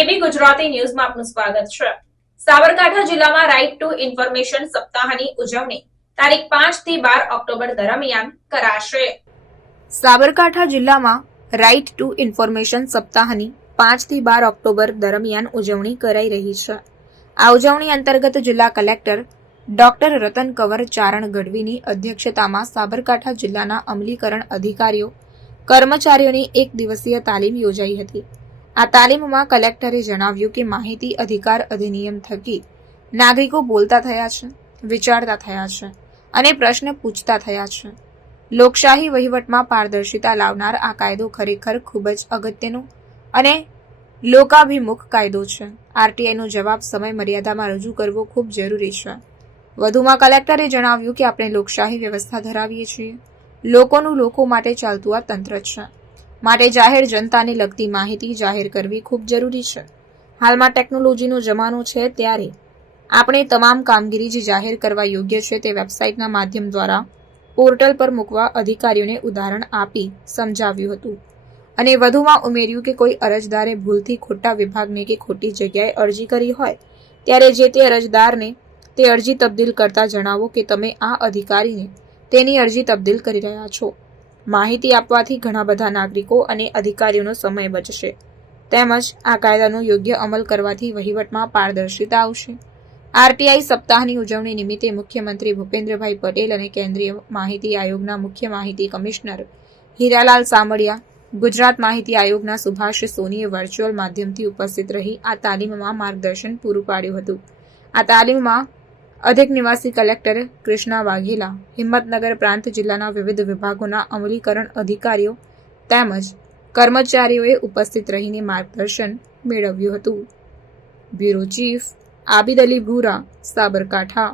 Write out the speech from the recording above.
એબી ગુજરાતી ન્યૂઝમાં આપનું સ્વાગત છે. સાબરકાંઠા જિલ્લામાં રાઇટ ટુ ઇન્ફોર્મેશન સપ્તાહની ઉજવણી તારીખ પાંચથી બાર ઓક્ટોબર દરમિયાન કરાશે. સાબરકાંઠા જિલ્લામાં રાઇટ ટુ ઇન્ફોર્મેશન સપ્તાહની પાંચથી બાર ઓક્ટોબર દરમિયાન ઉજવણી કરાઈ રહી છે. આ ઉજવણી અંતર્ગત જિલ્લા કલેક્ટર ડોક્ટર રતન કંવર ચારણ ગઢવીની અધ્યક્ષતામાં સાબરકાંઠા જિલ્લાના અમલીકરણ અધિકારીઓ, કર્મચારીઓની એક દિવસીય તાલીમ યોજાઈ હતી. આ તાલીમમાં કલેક્ટરે જણાવ્યું કે માહિતી અધિકાર અધિનિયમ થકી નાગરિકો બોલતા થયા છે, વિચારતા થયા છે અને પ્રશ્ન પૂછતા થયા છે. લોકશાહી વહીવટમાં પારદર્શિતા લાવનાર આ કાયદો ખરેખર ખૂબ જ અગત્યનો અને લોકાભિમુખ કાયદો છે. આરટીઆઈનો જવાબ સમય મર્યાદામાં રજૂ કરવો ખૂબ જરૂરી છે. વધુમાં કલેક્ટરે જણાવ્યું કે આપણે લોકશાહી વ્યવસ્થા ધરાવીએ છીએ. લોકોનું લોકો માટે ચાલતું આ તંત્ર છે. માટે જાહેર જનતાને લગતી માહિતી જાહેર કરવી ખૂબ જરૂરી છે. હાલમાં ટેકનોલોજીનો જમાનો છે ત્યારે આપણે તમામ કામગીરી જે જાહેર કરવા યોગ્ય છે તે વેબસાઇટના માધ્યમ દ્વારા પોર્ટલ પર મૂકવા અધિકારીઓને ઉદાહરણ આપી સમજાવ્યું હતું. અને વધુમાં ઉમેર્યું કે કોઈ અરજદારે ભૂલથી ખોટા વિભાગને કે ખોટી જગ્યાએ અરજી કરી હોય, ત્યારે જે તે અરજદારને તે અરજી તબદીલ કરતા જણાવો કે તમે આ અધિકારીને તેની અરજી તબદીલ કરી રહ્યા છો. માહિતી આપવાથી ઘણા બધા નાગરિકો અને અધિકારીઓનો સમય બચશે. તેમજ આ કાયદાનો યોગ્ય અમલ કરવાથી વહીવટમાં પારદર્શિતા આવશે. આરટીઆઈ સપ્તાહની ઉજવણી નિમિત્તે મુખ્યમંત્રી ભૂપેન્દ્રભાઈ પટેલ અને કેન્દ્રીય માહિતી આયોગના મુખ્ય માહિતી કમિશનર હીરાલાલ સામળિયા, ગુજરાત માહિતી આયોગના સુભાષ સોનીએ વર્ચ્યુઅલ માધ્યમથી ઉપસ્થિત રહી આ તાલીમમાં માર્ગદર્શન પૂરું પાડ્યું હતું. આ તાલીમમાં અધિક નિવાસી કલેક્ટર કૃષ્ણા વાઘેલા, હિંમતનગર પ્રાંત જિલ્લાના વિવિધ વિભાગોના અમલીકરણ અધિકારીઓ તેમજ કર્મચારીઓએ ઉપસ્થિત રહીને માર્ગદર્શન મેળવ્યું હતું. બ્યુરો ચીફ આબિદ અલી ભૂરા, સાબરકાંઠા